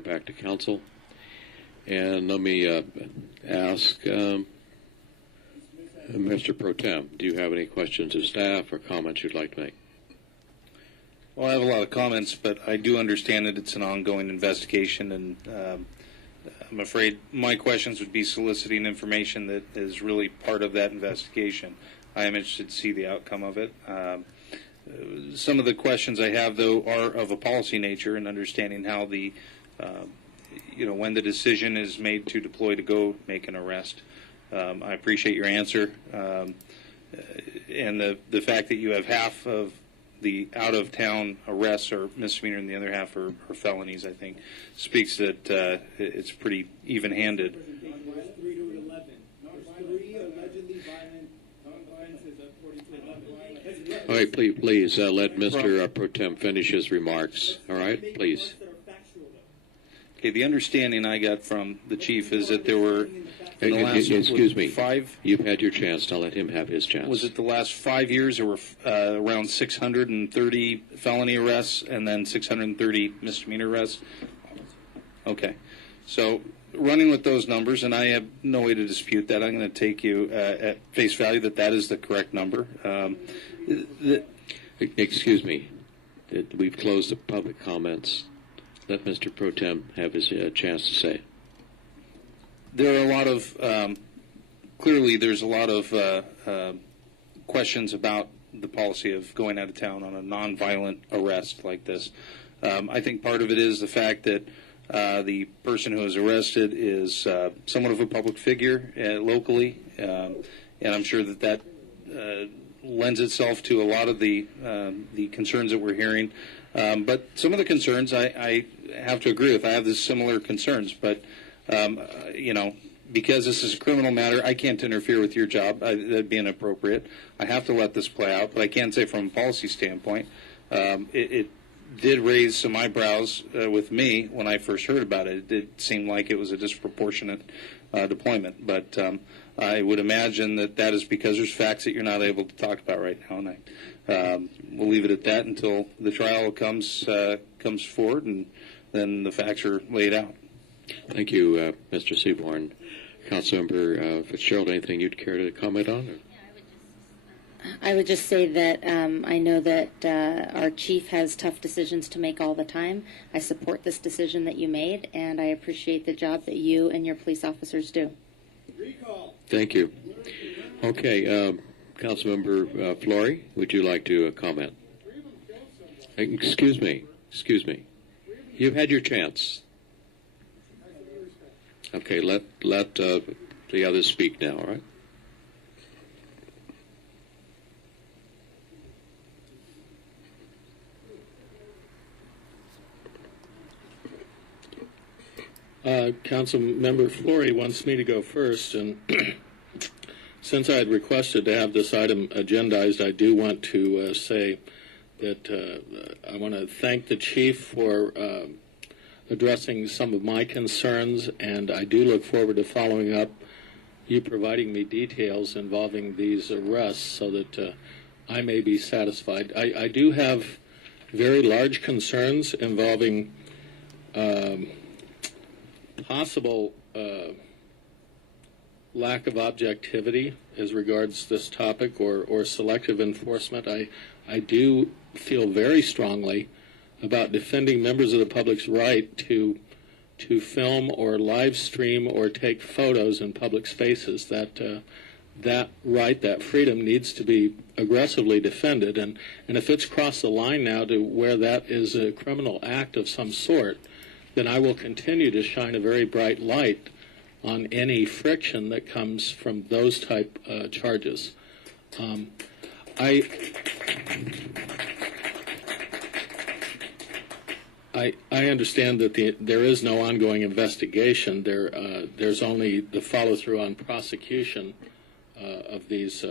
back to council. And let me ask Mr. Pro Tem, do you have any questions of staff or comments you'd like to make? Well, I have a lot of comments, but I do understand that it's an ongoing investigation, and I'm afraid my questions would be soliciting information that is really part of that investigation. I am interested to see the outcome of it. Some of the questions I have, though, are of a policy nature and understanding how the, when the decision is made to deploy to go make an arrest. I appreciate your answer. And the fact that you have half of the out-of-town arrests are misdemeanor and the other half are felonies, I think, speaks that it's pretty even-handed. All right, please let Mr. Pro Tem finish his remarks. All right, please. Okay, the understanding I got from the chief is that there were, in the last, excuse me, 5. You've had your chance. Now let him have his chance. Was it the last 5 years there were around 630 felony arrests and then 630 misdemeanor arrests? Okay, so running with those numbers, and I have no way to dispute that. I'm going to take you at face value that is the correct number. Excuse me. We've closed the public comments. Let Mr. Pro Tem have his chance to say. There are a lot of, clearly there's a lot of questions about the policy of going out of town on a nonviolent arrest like this. I think part of it is the fact that the person who is arrested is somewhat of a public figure locally, and I'm sure that lends itself to a lot of the concerns that we're hearing. But some of the concerns I have to agree with. I have the similar concerns, but because this is a criminal matter, I can't interfere with your job. That'd be inappropriate. I have to let this play out, but I can say from a policy standpoint, it did raise some eyebrows with me when I first heard about it. It did seem like it was a disproportionate deployment, but I would imagine that is because there's facts that you're not able to talk about right now, and we'll leave it at that until the trial comes forward, and then the facts are laid out. Thank you, Mr. Seaborn. Councilmember Fitzgerald, anything you'd care to comment on? I would just say that I know that our chief has tough decisions to make all the time. I support this decision that you made, and I appreciate the job that you and your police officers do. Thank you. Okay, Councilmember Flory, would you like to comment? Excuse me. You've had your chance. Okay, let the others speak now, all right? Councilmember Flory wants me to go first, and since I had requested to have this item agendized, I do want to say that I want to thank the chief for addressing some of my concerns, and I do look forward to following up, you providing me details involving these arrests so that I may be satisfied. I do have very large concerns involving possible lack of objectivity as regards this topic or selective enforcement. I do feel very strongly about defending members of the public's right to film or live stream or take photos in public spaces. That right, that freedom needs to be aggressively defended. And if it's crossed the line now to where that is a criminal act of some sort, then I will continue to shine a very bright light on any friction that comes from those type charges. I understand that there is no ongoing investigation. There's only the follow-through on prosecution of these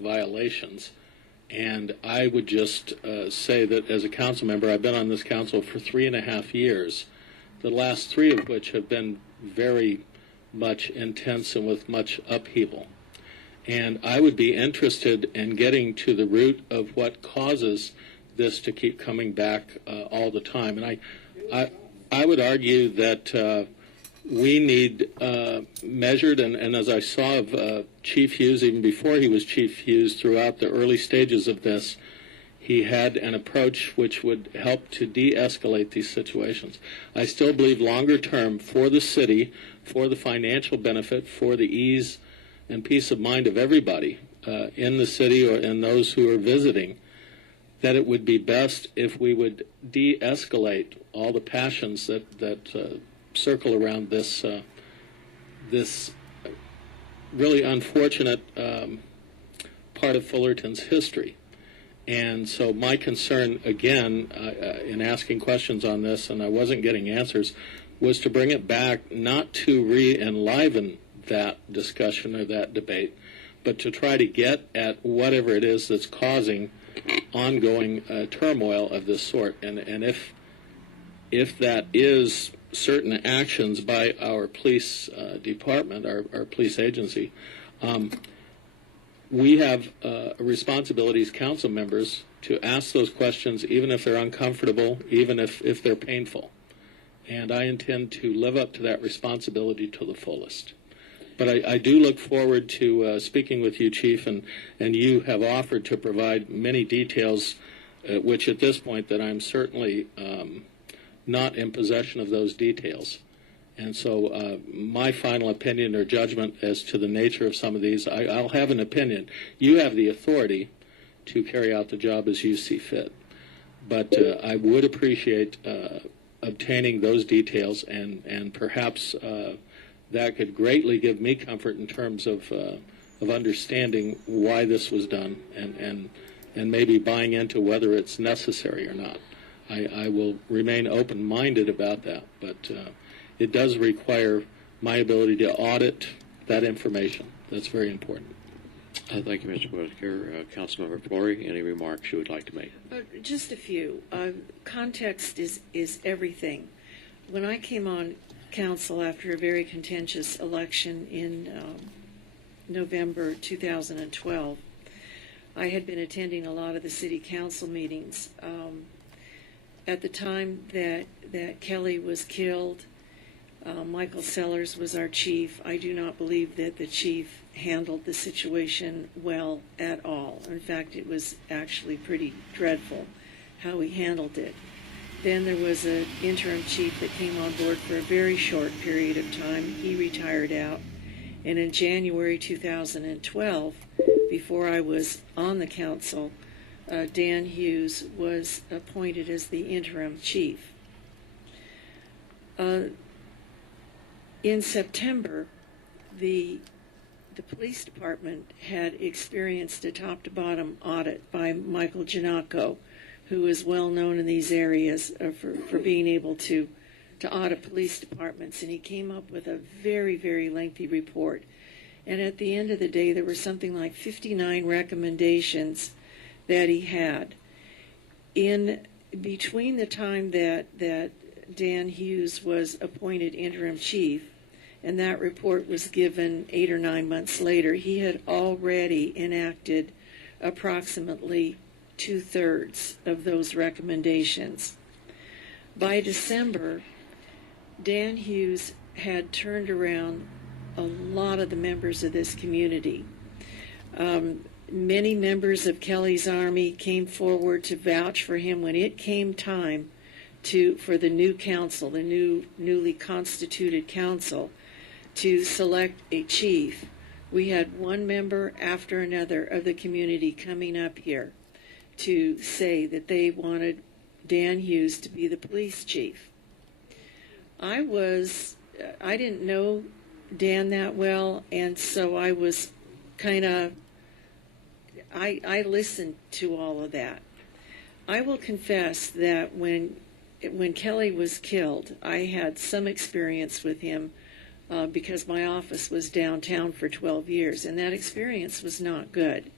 violations. And I would just say that as a council member, I've been on this council for 3.5 years, the last 3 of which have been very much intense and with much upheaval. And I would be interested in getting to the root of what causes this to keep coming back all the time. And I would argue that we need measured, and as I saw of Chief Hughes, even before he was Chief Hughes, throughout the early stages of this, he had an approach which would help to de-escalate these situations. I still believe longer term, for the city, for the financial benefit, for the ease and peace of mind of everybody in the city or and those who are visiting, that it would be best if we would de-escalate all the passions that circle around this this really unfortunate part of Fullerton's history. And so my concern, again, in asking questions on this, and I wasn't getting answers, was to bring it back not to re-enliven that discussion or that debate, but to try to get at whatever it is that's causing ongoing turmoil of this sort. And if that is certain actions by our police department, our police agency, we have a responsibility as council members to ask those questions, even if they're uncomfortable, even if they're painful. And I intend to live up to that responsibility to the fullest. But I do look forward to speaking with you, Chief, and you have offered to provide many details, which at this point that I'm certainly not in possession of those details. And so my final opinion or judgment as to the nature of some of these, I'll have an opinion. You have the authority to carry out the job as you see fit. But I would appreciate obtaining those details, and perhaps that could greatly give me comfort in terms of understanding why this was done and maybe buying into whether it's necessary or not. I will remain open-minded about that, but it does require my ability to audit that information. That's very important. Thank you, Mr. Whitaker. Councilmember Flory, any remarks you would like to make? Just a few. Context is everything. When I came on council after a very contentious election in November 2012, I had been attending a lot of the city council meetings. At the time that Kelly was killed, Michael Sellers was our chief. I do not believe that the chief handled the situation well at all. In fact, it was actually pretty dreadful how he handled it. Then there was an interim chief that came on board for a very short period of time. He retired out. And in January 2012, before I was on the council, Dan Hughes was appointed as the interim chief. In September, the police department had experienced a top-to-bottom audit by Michael Giannacco, who is well known in these areas for being able to audit police departments. And he came up with a very, very lengthy report. And at the end of the day, there were something like 59 recommendations that he had. In between the time that Dan Hughes was appointed interim chief and that report was given 8 or 9 months later, he had already enacted approximately 2/3 of those recommendations. By December, Dan Hughes had turned around a lot of the members of this community. Many members of Kelly's Army came forward to vouch for him when it came time for the new council, the newly constituted council, to select a chief. We had one member after another of the community coming up here to say that they wanted Dan Hughes to be the police chief. I didn't know Dan that well, and so I was I listened to all of that. I will confess that when Kelly was killed, I had some experience with him because my office was downtown for 12 years, and that experience was not good.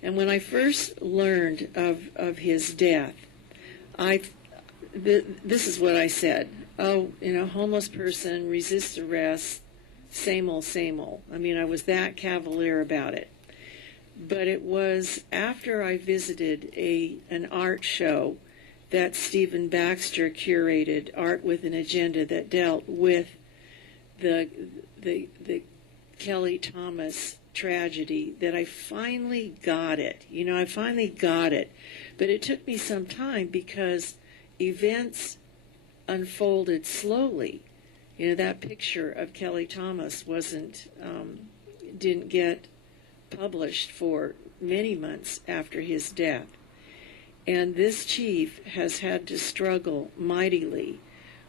And when I first learned of his death, this is what I said. Oh, homeless person, resist arrest, same old, same old. I mean, I was that cavalier about it. But it was after I visited an art show that Stephen Baxter curated, Art with an Agenda, that dealt with the Kelly Thomas tragedy, that I finally got it. I finally got it. But it took me some time because events unfolded slowly. That picture of Kelly Thomas didn't get published for many months after his death. And this chief has had to struggle mightily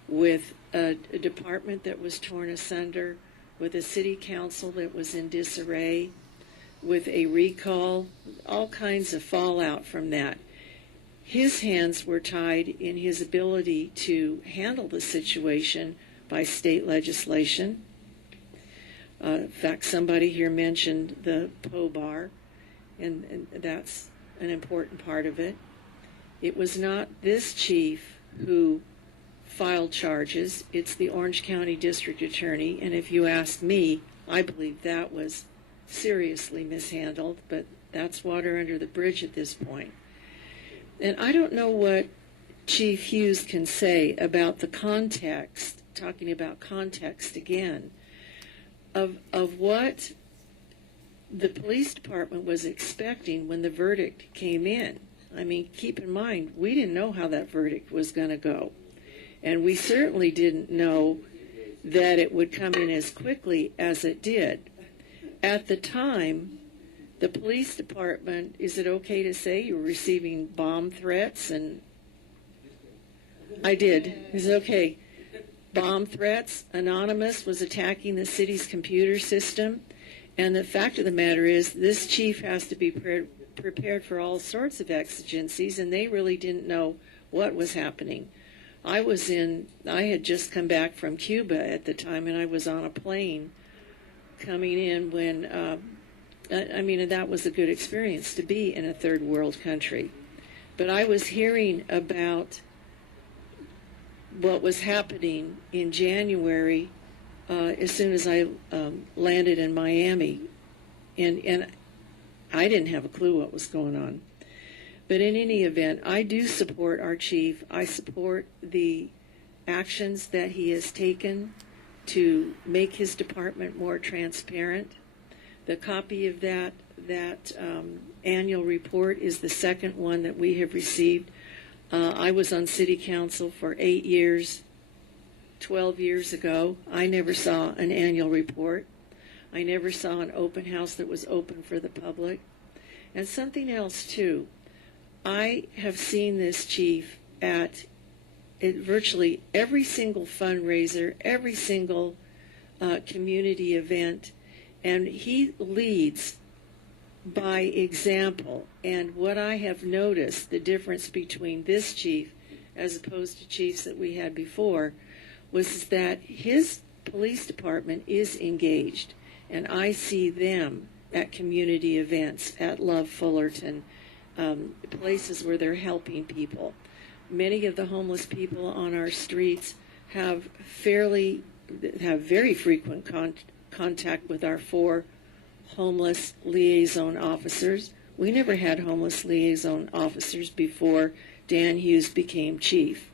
with a department that was torn asunder, with a city council that was in disarray, with a recall, all kinds of fallout from that. His hands were tied in his ability to handle the situation by state legislation. In fact, somebody here mentioned the Poe Bar, and that's an important part of it. It was not this chief who filed charges. It's the Orange County District Attorney, and if you ask me, I believe that was seriously mishandled, but that's water under the bridge at this point. And I don't know what Chief Hughes can say about the context, talking about context again, of what the police department was expecting when the verdict came in. I mean, keep in mind, we didn't know how that verdict was going to go. And we certainly didn't know that it would come in as quickly as it did. At the time, the police department, is it okay to say you were receiving bomb threats? And I did. Is it okay? Bomb threats. Anonymous was attacking the city's computer system. And the fact of the matter is, this chief has to be prepared for all sorts of exigencies, and they really didn't know what was happening. I had just come back from Cuba at the time, and I was on a plane coming in when, that was a good experience to be in a third world country. But I was hearing about what was happening in January as soon as I landed in Miami, and I didn't have a clue what was going on. But in any event, I do support our chief. I support the actions that he has taken to make his department more transparent. The copy of that annual report is the second one that we have received. I was on city council for 8 years. 12 years ago, I never saw an annual report. I never saw an open house that was open for the public. And something else, too. I have seen this chief at virtually every single fundraiser, every single community event, and he leads by example. And what I have noticed, the difference between this chief as opposed to chiefs that we had before, was that his police department is engaged, and I see them at community events, at Love Fullerton, places where they're helping people. Many of the homeless people on our streets have very frequent contact with our 4 homeless liaison officers. We never had homeless liaison officers before Dan Hughes became chief.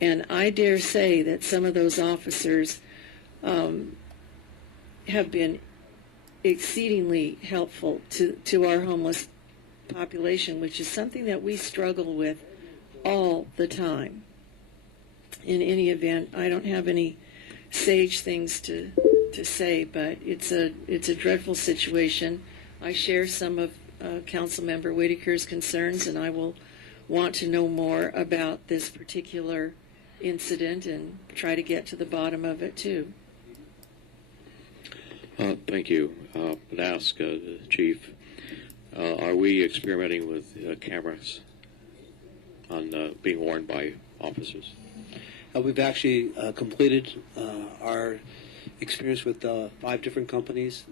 And I dare say that some of those officers have been exceedingly helpful to our homeless population, which is something that we struggle with all the time. In any event, I don't have any sage things to say, but it's a dreadful situation. I share some of Councilmember Whitaker's concerns, and I will want to know more about this particular incident and try to get to the bottom of it too. Thank you. I'd ask the Chief, are we experimenting with cameras on being worn by officers? We've actually completed our experience with 5 different companies.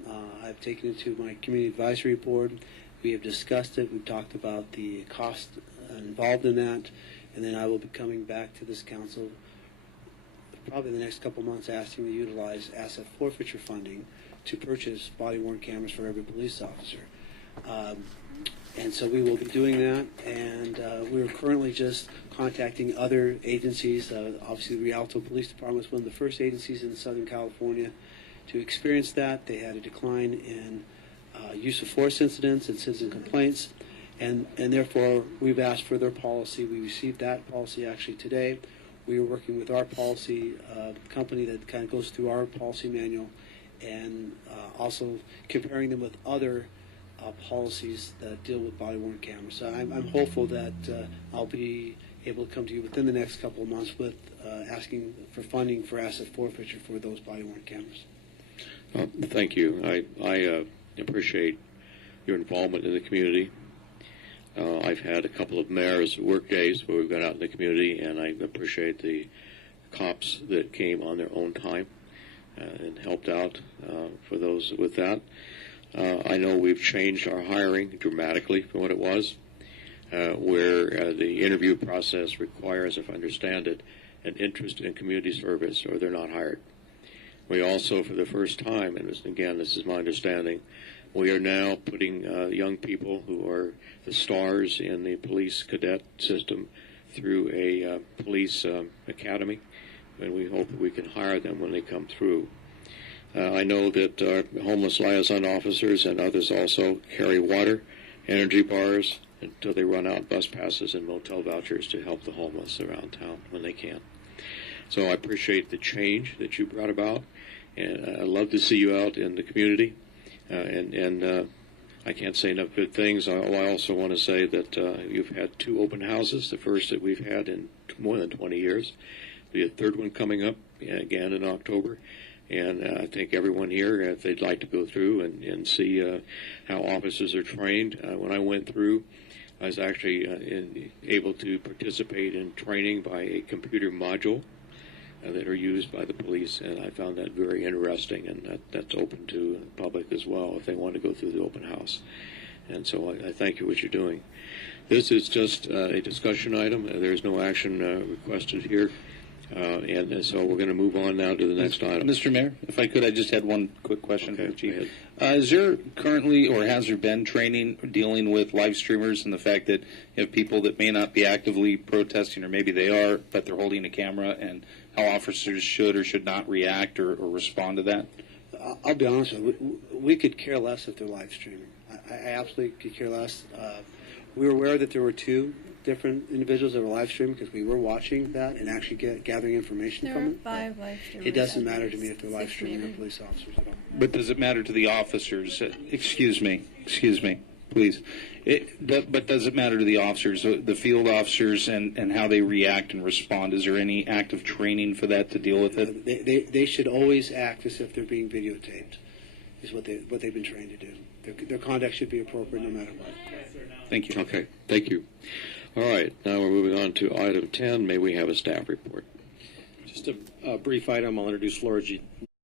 I've taken it to my community advisory board. We have discussed it. We've talked about the cost involved in that, and then I will be coming back to this council probably in the next couple months asking to utilize asset forfeiture funding to purchase body-worn cameras for every police officer. And so we will be doing that, and we're currently just contacting other agencies. Obviously, the Rialto Police Department was one of the first agencies in Southern California to experience that. They had a decline in use of force incidents and citizen complaints, and therefore we've asked for their policy. We received that policy actually today. We are working with our policy company that kind of goes through our policy manual, and also comparing them with other policies that deal with body-worn cameras. So I'm hopeful that I'll be able to come to you within the next couple of months with asking for funding for asset forfeiture for those body-worn cameras. Thank you. I appreciate your involvement in the community. I've had a couple of mayor's work days where we've gone out in the community, and I appreciate the cops that came on their own time and helped out for those with that. I know we've changed our hiring dramatically from what it was, where the interview process requires, if I understand it, an interest in community service, or they're not hired. We also, for the first time, and again, this is my understanding, we are now putting young people who are the stars in the police cadet system through a police academy, and we hope that we can hire them when they come through. I know that homeless liaison officers and others also carry water, energy bars, until they run out bus passes and motel vouchers to help the homeless around town when they can. So I appreciate the change that you brought about, and I love to see you out in the community. And I can't say enough good things. I also want to say that you've had 2 open houses, the first that we've had in more than 20 years. There'll be a third one coming up again in October. And I think everyone here, if they'd like to go through and see how officers are trained. When I went through, I was actually able to participate in training by a computer module that are used by the police, and I found that very interesting, and that's open to the public as well if they want to go through the open house. And so I thank you for what you're doing. This is just a discussion item. There's no action requested here. And so we're going to move on now to the next item. Mr. Mayor, if I could, I just had one quick question for the Chief. Go ahead. Is there currently, or has there been training dealing with live streamers and the fact that you have people that may not be actively protesting, or maybe they are, but they're holding a camera, and how officers should or should not react or respond to that? I'll be honest with you, we could care less if they're live streaming. I absolutely could care less. We were aware that there were 2 different individuals that were live streaming because we were watching that and actually gathering information There from are it. 5 live streamers. It doesn't matter to me if they're live streaming or police officers at all. But does it matter to the officers? Excuse me, please. But does it matter to the officers, the field officers, and how they react and respond? Is there any active training for that to deal with it? They should always act as if they're being videotaped, is what they've been trained to do. Their conduct should be appropriate no matter what. Thank you. Okay, thank you. All right, now we're moving on to item 10. May we have a staff report? Just a brief item. I'll introduce Laura G.